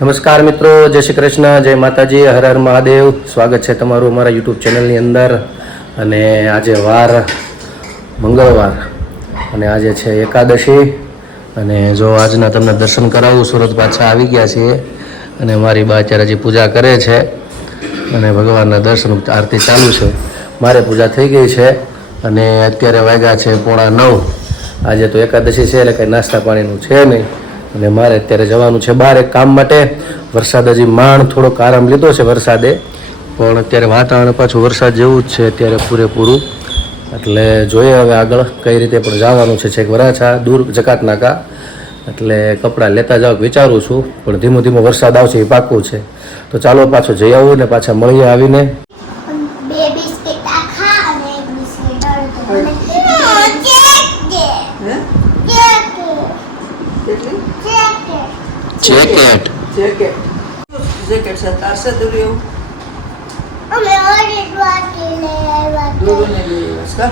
નમસ્કાર મિત્રો, જય શ્રી કૃષ્ણ, જય માતાજી, હર હર મહાદેવ. સ્વાગત છે તમારું અમારા યુટ્યુબ ચેનલની અંદર. અને આજે વાર મંગળવાર અને આજે છે એકાદશી. અને જો આજના તમને દર્શન કરાવું, સુરત પાછા આવી ગયા છીએ અને મારી બા અત્યારે હજી પૂજા કરે છે અને ભગવાનના દર્શન આરતી ચાલુ છે. મારે પૂજા થઈ ગઈ છે અને અત્યારે વાગ્યા છે 8:45. આજે તો એકાદશી છે એટલે કંઈ નાસ્તા પાણીનું છે નહીં અને મારે અત્યારે જવાનું છે બહાર એક કામ માટે. વરસાદ હજી માંડ થોડોક આરામ લીધો છે વરસાદે, પણ અત્યારે વાતાવરણ પાછું વરસાદ જેવું જ છે અત્યારે પૂરેપૂરું. એટલે જોઈએ હવે આગળ કઈ રીતે પણ જવાનું છે. છેક વરાછા દૂર જકાત નાકા, એટલે કપડાં લેતા જાવ વિચારું છું, પણ ધીમો ધીમો વરસાદ આવશે એ પાક્કું છે. તો ચાલો પાછું જઈ આવું ને પાછા મળીએ આવીને. જેકેટ જેકેટ છે તારસે દુરિયો અમે ઓડી લે આવ્યા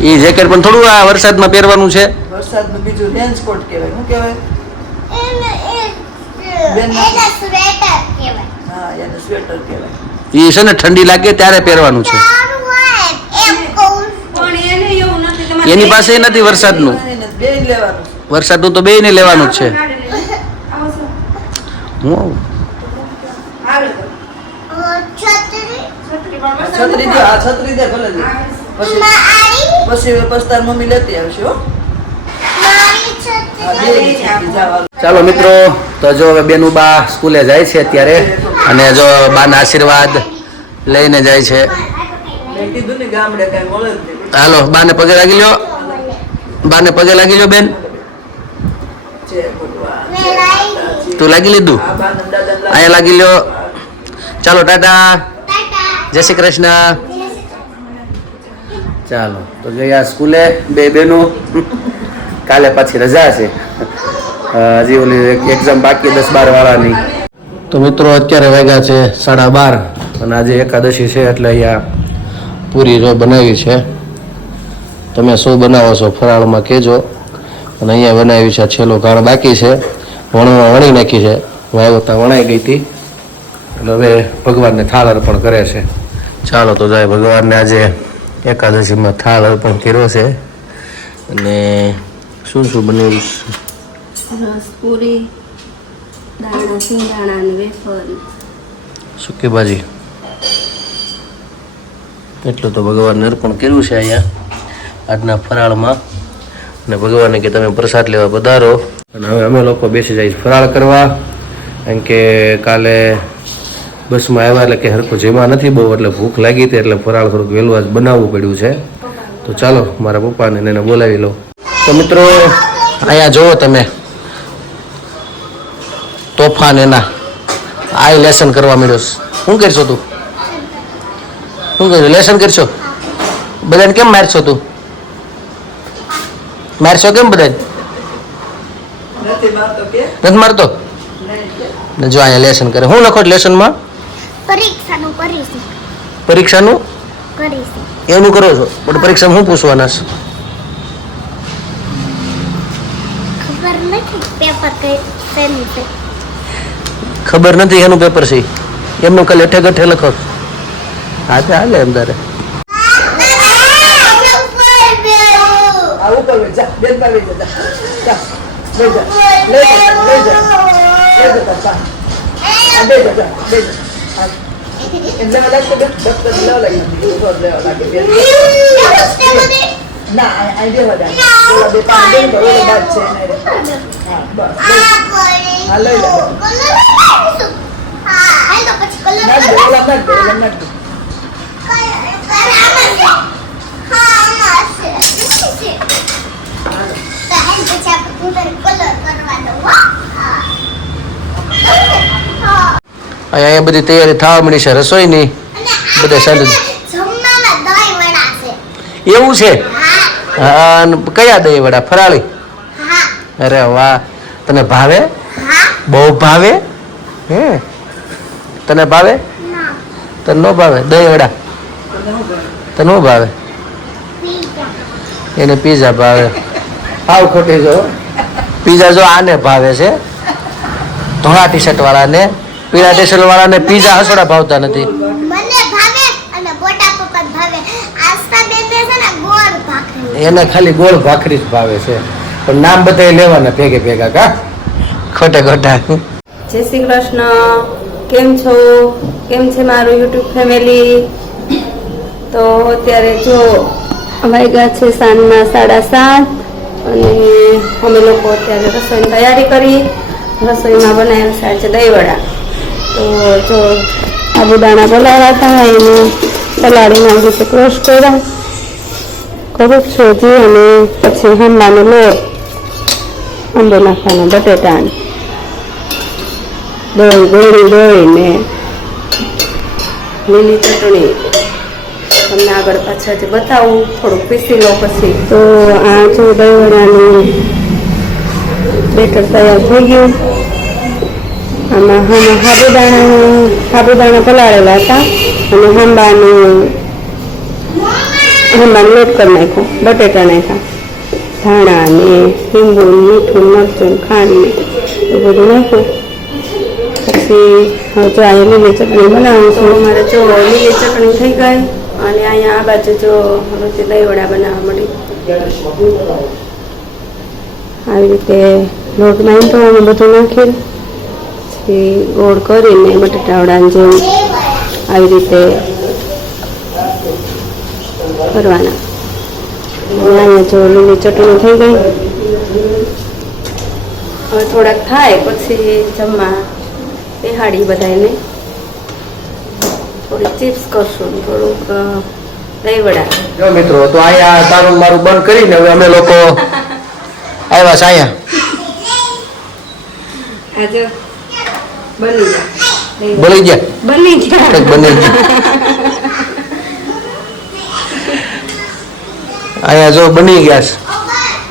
ઈ જેકેટ પણ થોડું આ વરસાદમાં પહેરવાનું છે. વરસાદનું બીજું રેન્જકોટ કહેવાય. શું કહેવાય? એને સ્વેટર કહેવાય. હા, એને સ્વેટર કહેવાય. ઈ છે ને ઠંડી લાગે ત્યારે પહેરવાનું છે. એની પાસે નથી વરસાદનું. બે લેવાનું. વરસાદનું તો બેયને લેવાનું જ છે. હું છત્રી દે, આ છત્રી દે ભલે દે. પછી તાર મમ્મી લેતી આવશે હો. ચાલો મિત્રો, તો જો હવે બેનું બા સ્કૂલે જાય છે અત્યારે અને જો બાના આશીર્વાદ લઈને જાય છે. મેં કીધું ને ગામડે કઈ મળે જ નહીં. હાલો બાને પગે લાગી લ્યો, બાને પગે લાગી લ્યો બેન. જય ભગવાન. તું લાગી લીધું? અહીંયા લાગી લ્યો. ચાલો ટાટા, જય શ્રી કૃષ્ણ. ચાલો તો ગયા સ્કૂલે બે બેનો. કાલે પાછી રજા છે, હજી ઓલી એક્ઝામ બાકી 10-12 વાળાની. તો મિત્રો અત્યારે વાગ્યા છે 12:30 અને આજે એકાદશી છે એટલે અહીંયા પૂરી જો બનાવી છે. તમે શું બનાવો છો ફરાળમાં કહેજો. અને અહીંયા બનાવી છે છેલ્લો ઘાણ બાકી છે, વણવા વણી નાખી છે. વાયો ત્યાં વણાઈ ગઈ હતી એટલે હવે ભગવાનને થાળ અર્પણ કરે છે. ચાલો તો જાય ભગવાનને આજે એકાદશીમાં થાળ અર્પણ કર્યો છે. અને શું શું બનાવ્યું છે? રસ પૂરી, દાણા સિંગાણા અને વેફર, સૂકી ભાજી. એટલું તો ભગવાનને અર્પણ કર્યું છે અહીંયા આજના ફરાળમાં. અને ભગવાનને કે તમે પ્રસાદ લેવા પધારો. અને હવે અમે લોકો બેસી જઈએ ફરાળ કરવા, કારણ કે કાલે બસમાં આવ્યા એટલે કે હરખું જેમાં નથી બહુ, એટલે ભૂખ લાગી હતી એટલે ફરાળ થોડુંક વહેલું આજ બનાવવું પડ્યું છે. તો ચાલો મારા પપ્પાને એને બોલાવી લો. તો મિત્રો અહીંયા જુઓ તમે તોફાન એના આ લેસન કરવા મળ્યો. શું કરશો તું? શું કરશો? લેસન કરશો? બધાને કેમ મારશો તું? મારશો કેમ બધાને? નથી મારતો કે? નથી મારતો? જો અહીંયા લેસન કરે. શું લખો લેસનમાં? પરીક્ષાનું કરીશું. પરીક્ષાનું કરીશું. એનું કરો છો, પણ પરીક્ષામાં શું પૂછવાના છે? ખબર નથી પેપર કઈ શેનું છે. ખબર નથી એનું પેપર છે. એમનું કાલે હેઠે ગઠે લખો. હા તો હાલે એમ તારે. આ ઉપર વે જા, બેન પાસે જા. જા. લઈ જા. લઈ જા. લઈ જા. લઈ જા તા. આ બે જા. બે જા. એટલે મને લાગે કે ડોક્ટર લેવા લાગી. તો લેવા લાગી. ના આ દેવા દે. ઓલા બે પાંચ દિન તો ઓલા બાદ છે ને. હા બસ. હા લઈ લે. હા તો પછી કલર ના દે ઓલા ના દે. ઓલા ના દે. અહીંયા બધી તૈયારી થવા મળી છે રસોઈની. બધા સાંજે એવું છે? હા. કયા દહીં વડા? ફરાળી? અરે વાહ, તને ભાવે? બહુ ભાવે? હે તને ભાવે? તને ન ભાવે દહીં વડા? તને ન ભાવે? એને પીઝા ભાવે. આવ ખોટી જો પીઝા જો આને ભાવે છે ધોળા ટી શર્ટ વાળાને, પીળા ટી શર્ટ વાળાને પીઝા હસોડા ભાવતા નથી. મને ભાવે અને મોટા પપ્પાને ભાવે. આસ્તા બેબે છે ને ગોળ ભાખરી. એને ખાલી ગોળ ભાખરી જ ભાવે છે, પણ નામ બધા લેવાના ભેગે ભેગા કા ખોટે ખોટા. જય શ્રી કૃષ્ણ. કેમ છો? કેમ છે મારું યુટ્યુબ ફેમિલી? તો અત્યારે જો વાગ્યા છે સાંજના 7:30 અને અમે લોકો અત્યારે રસોઈની તૈયારી કરી. રસોઈમાં બનાવ્યા છે આજે દહીંવડા. તો જો સાબુદાણા પલાળ્યા હતા એને પલાળીને આવી રીતે ક્રશ કર્યા કરું છું હજી. અને પછી હંડાનો લોટ, આંબો નાખવાનો, બટેટા, દહીં, ગોળી દળીને લીલી ચટણી તમને આગળ પાછળ જે બતાવું, થોડુંક પીસી લો પછી. તો આ જો દહીંવડાનું બેટર તૈયાર થઈ ગયું. આમાં સાબુદાણા પલાળેલા હતા અને હંબાનો લોટ કરી નાખ્યો, બટેટા નાખ્યા, ધાણા ને લીંબુ, મીઠું, મરચું, ખાંડ ને એ બધું નાખ્યું. પછી હવે જો અહીંયા લીલી ચટણી બનાવું છું. અમારે જો લીલી ચટણી થઈ ગઈ અને અહીંયા આ બાજુ જો હવે દહીંવડા બનાવવા મળી. આવી રીતે લોટ બાંધવાનું બધું નાખી પછી ગોળ કરીને બટાટાવડાને જેમ આવી રીતે કરવાના. અહીંયા જો લીલી ચટણી થઈ ગઈ. હવે થોડાક થાય પછી જમવા બેહાડી બધાને. થોડી ચિપ્સ કરશું, થોડુંક દહીંવડા. જો મિત્રો, તો અહીંયા તારું મારું બંધ કરીને હવે અમે લોકો આવ્યા છે અહીંયા. આજે બની ગયા. બોલી ગયા બની ગયા. કંઈક બની ગયા. અહીંયા જો બની ગયા છે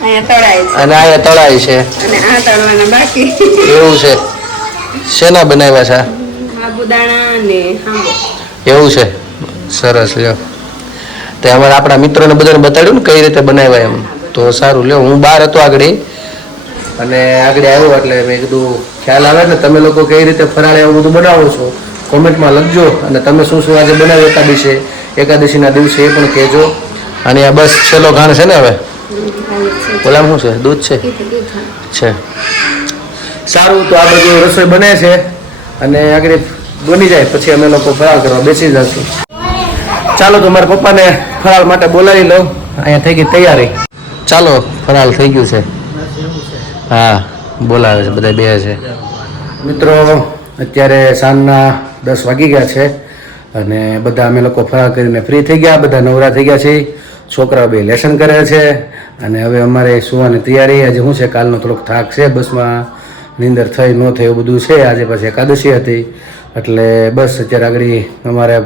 અહીંયા તળાય છે અને અહીંયા તળાય છે અને આ તળવાના બાકી. એવું છે. શેના બનાવ્યા છે? સાબુદાણા અને આંબો. એવું છે. સરસ. લ્યો તે અમારે આપણા મિત્રોને બધાને બતાડ્યું ને કઈ રીતે બનાવ્યા એમ. તો સારું. લ્યો, હું બહાર હતો આગળ અને આગળ આવ્યો એટલે મેં કીધું ખ્યાલ આવે ને તમે લોકો કઈ રીતે ફરાળ એવું બધું બનાવો છો, કોમેન્ટમાં લખજો. અને તમે શું શું આજે બનાવ્યું એકાદશીના દિવસે એ પણ કહેજો. અને આ બસ છેલ્લો ઘાણ છે ને હવે. ઓલામ શું છે? દૂધ છે. સારું. તો આ બધું રસોઈ બને છે અને આગળ બની જાય પછી અમે લોકો ફરાળ કરવા બેસી જશું. ચાલો, તો મારા પપ્પાને ફરાળ માટે બોલાવી લઉં. અહીંયા થઈ ગઈ તૈયારી. ચાલો, ફરાળ થઈ ગયું છે. હા, બોલાવે છે, બધા બે છે. મિત્રો, અત્યારે સાંજના 10 વાગી ગયા છે અને બધા અમે લોકો ફરાળ કરીને ફ્રી થઈ ગયા, બધા નવરા થઈ ગયા છે. છોકરાઓ બે લેસન કરે છે અને હવે અમારે સુવાની તૈયારી. આજે શું છે, કાલનો થોડોક થાક છે, બસમાં નીંદર થઈ ન થઈ એવું બધું છે. આજે પછી એકાદશી હતી એટલે બસ અત્યારે આગળ અમારે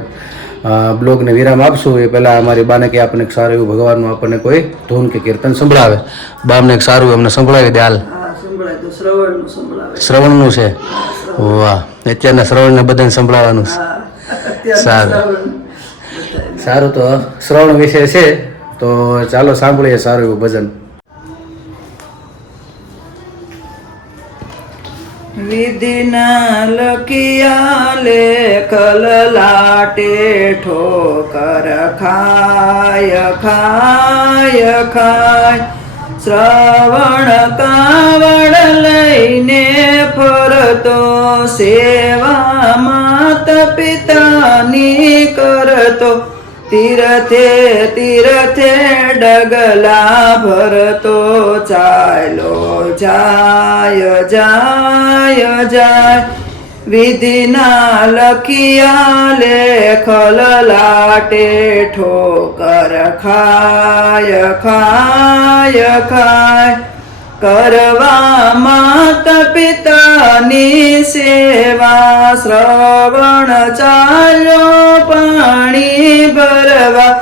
બ્લોગને વિરામ આપશું એ પહેલાં અમારી બાને કે આપણને એક સારું એવું ભગવાનનું આપણને કોઈ ધૂન કે કીર્તન સંભળાવે. બા અમને એક સારું એમને સંભળાવી દે. હાલ, શ્રવણનું છે. વાહ, અત્યારના શ્રવણને બધાને સંભળાવવાનું છે. સારું સારું. તો શ્રવણ વિશે છે તો ચાલો સાંભળીએ સારું એવું ભજન. વિધિના લખિયા લેખ લલાટે ઠોકર ખાય ખાય ખાય. શ્રવણ કાવડ લઈને ફરતો, સેવા માત પિતાની કરતો, તીરથે તીરથે ડગલા ભરતો, ચાલો જાય જાય જાય. વિધિના લખિયા લેખ લલાટે ઠોકર ખાય ખાય ખાય. કરવા માત પિતાની સેવા, શ્રવણ ચાલ્યો પાણી ભરવા,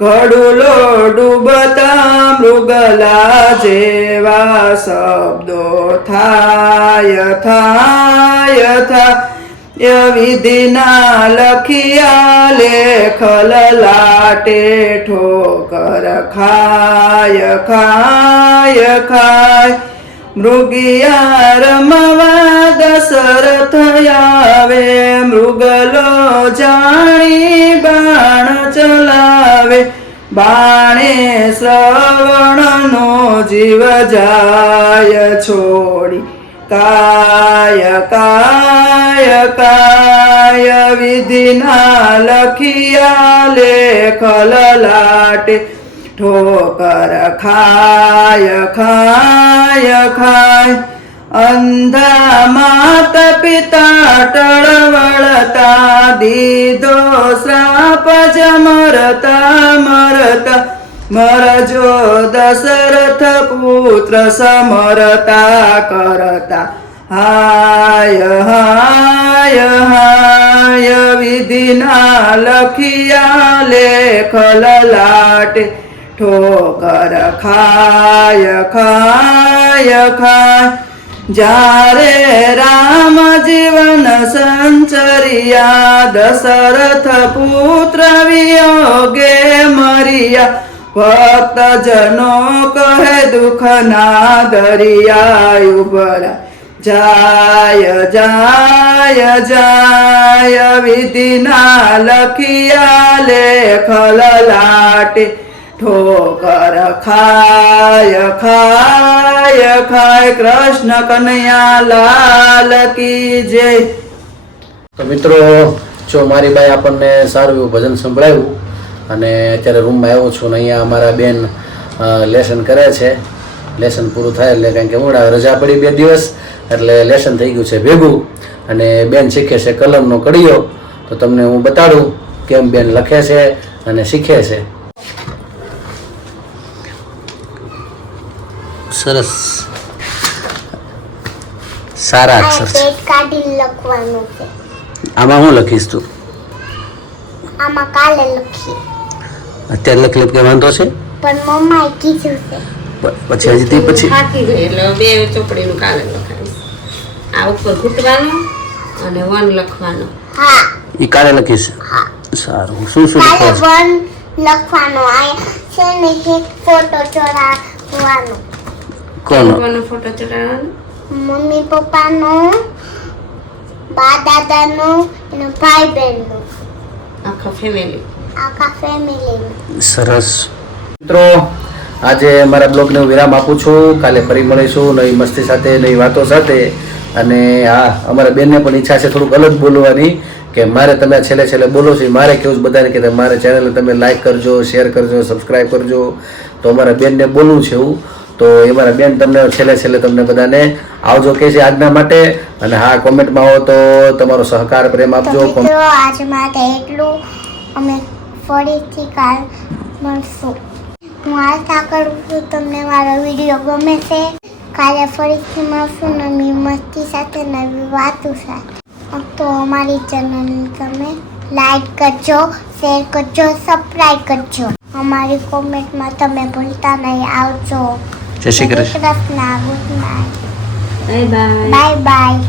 ઘડુલો ડૂબતા મૃગલા જેવા, શબ્દો થાય થાય થાય. વિધિના લખિયા લેખ લલાટે ઠોકર ખાય ખાય ખાય. મૃગિયા રમવા 10 દશરથ આવે, મૃગલો જાણી બાણ ચલાવે, બાણે શ્રવણનો જીવ જાય છોડી, કાય કાય કાય વિધિના લખિયા લેખ લલાટે, ઠોકર ખાય ખાય ખાય, અંધા માતા પિતા ટળવળતા, દીધો શ્રાપ જ મરતા મરતા, મરજો દશરથ પુત્ર સમરતા કરતા, હાય હાય હાય વિધિના લખિયા લેખ લલાટે, ઠોકર ખાય ખાય ખાય, જ્યારે રામ જીવન સંચરિયા, દશરથ પુત્ર વિયોગે મરિયા, ભક્ત જનો કહે દુઃખના દરિયા ઉભરા, જાય જાય જાય વિધિના લખિયા લેખ લલાટે, ઠોકર ખાય ખાય ખાય, કૃષ્ણ કનૈયા લાલ કી જય. તો મિત્રો, જો મારી બાઈ આપણને સારું એવું ભજન સંભળાવ્યું અને અત્યારે રૂમમાં આવ્યો છું ને અહીંયા અમારા બેન લેસન કરે છે. લેસન પૂરું થાય એટલે કારણ કે હમણાં રજા પડી 2 દિવસ એટલે લેસન થઈ ગયું છે ભેગું, અને બેન શીખે છે કલમનો કડીયો. તો તમને હું બતાડું કેમ બેન લખે છે અને શીખે છે. સરસ, સારા અક્ષર છે. પેટ કાઢી લખવાનું છે. આમાં હું લખીશ તું? આમાં કાલે લખી, અત્યારે લખી લે કે વાંધો છે? પણ મમ્માએ કીધું છે. પછી હજી તે પછી થાકી ગઈ એટલે 2 ચોપડીનું કાલે લખાવીશ. આ ઉપર ઘૂંટવાનું અને 1 લખવાનું. હા, ઈ કાલે લખીશ. હા. સારું. શું શું કાલે લખવાનું? 1 લખવાનો. આ છે ને એક ફોટો ચોરાવવાનો. કોનો? ફોટો ચડાવવાનો, મમ્મી પપ્પાનો, બા દાદાનો અને ભાઈ બહેનનો, આખા ફેમિલી. આખા ફેમિલીનો. સરસ. મિત્રો, આજે મારા બ્લોગને હું વિરામ આપું છું. કાલે ફરી મળીશું નવી મસ્તી સાથે, નવી વાતો સાથે. અને હા, અમારા બેનને પણ ઈચ્છા છે થોડુંક અલગ બોલવાની, કે મારે તમે છેલ્લે બોલો છો. મારે કેવું બધાને કે મારે ચેનલને તમે લાઈક કરજો, શેર કરજો, સબસ્ક્રાઈબ કરજો. તો અમારા બેનને બોલવું છે એવું. તો એ મારા બેન તમને છેલ્લે તમને બધાને આવજો કે છે આજના માટે. અને હા, કોમેન્ટમાં આવો તો તમારો સહકાર પ્રેમ આપજો. તો મિત્રો, આજ માટે એટલું. અમે ફરીથી કાલ મળશું. હું આશા કરું છું તમને મારો વિડીયો ગમે છે. કાલે ફરીથી મળશું નવી મસ્તી સાથે, નવી વાતો સાથે. તો અમારી ચેનલને તમે લાઈક કરજો, શેર કરજો, સબસ્ક્રાઈબ કરજો. અમારી કોમેન્ટમાં તમે ભૂલતા નહીં આવજો. જય Shri Krishna. Krishna. Good night. Bye bye. Bye bye.